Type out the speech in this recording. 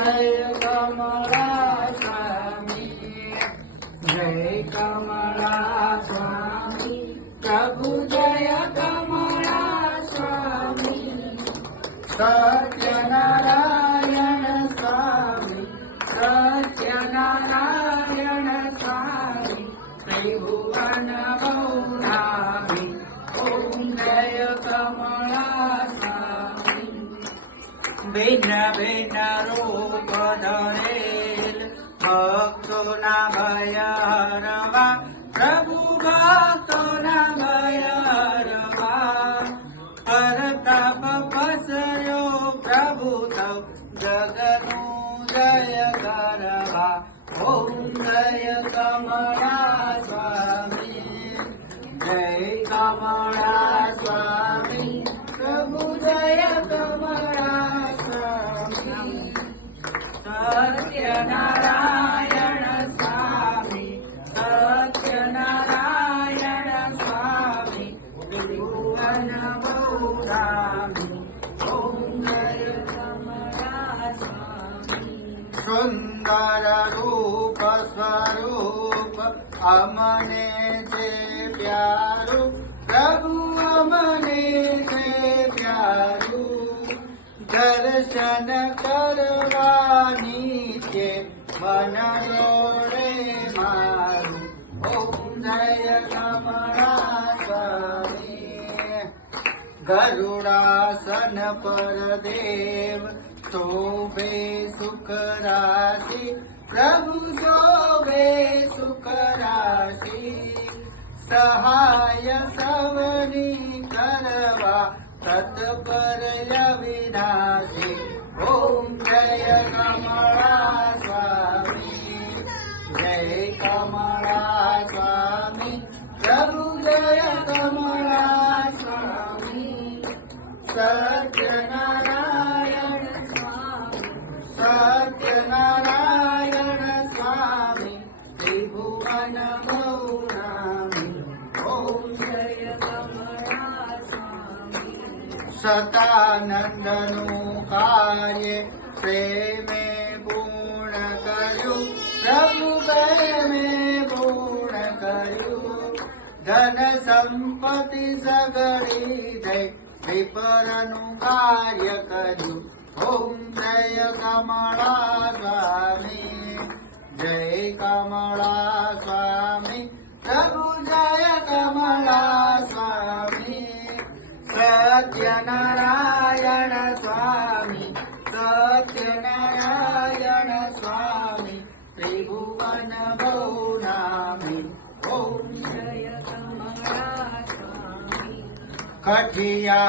जय कमला स्वामी, जय कमला स्वामी, प्रभु जय कमला स्वामी, सत्यनारायण स्वामी, सत्यनारायण स्वामी, त्रिभुवन बहुनामी, ओम जय कमला स्वामी। भिन्न भिन्न रूप धरेल भक्तोना भयरवा, प्रभु भक्तोना भयरवा, परताप पसर्यो प्रभु तव जगनु जय करवा, ओम जय कमला स्वामी, जय कमला स्वामी, प्रभु जय कमला स्वामी, सत्यनारायण स्वामी, सत्यनारायण स्वामी, त्रिभुवन बहुनामी, ओम जय कमला स्वामी। सुंदर रूप स्वरूप अमने जे प्यारू, प्रभु अमने जे प्यारू, दर्शन करवानी के मन जोड़े मारू, ओम जय कमला स्वामी। गरुड़ासन पर देव शोभे सुख राशि, प्रभु शोभे सुख राशि, सहाय सवनी करवा तत्पर अविनाशी, ओम जय कमला स्वामी, जय कमला स्वामी, प्रभु जय कमला स्वामी, सत्यनारायण स्वामी, सत्यनारायण स्वामी, त्रिभुवन बहुनामी, ओम जय कमला स्वामी। सतानंदनु कार्य प्रेमे पूर्ण कर्यु, प्रभु प्रेमे पूर्ण कर्यु, धन संपत्ति सगळी दे विपरनु कार्य कर्यु, ओम जय कमला स्वामी, जय कमला स्वामी, प्रभु जय कमला स्वामी, सत्यनारायण स्वामी, सत्यनारायण स्वामी, त्रिभुवन बहुनामी, ओम जय कमला स्वामी। कठिया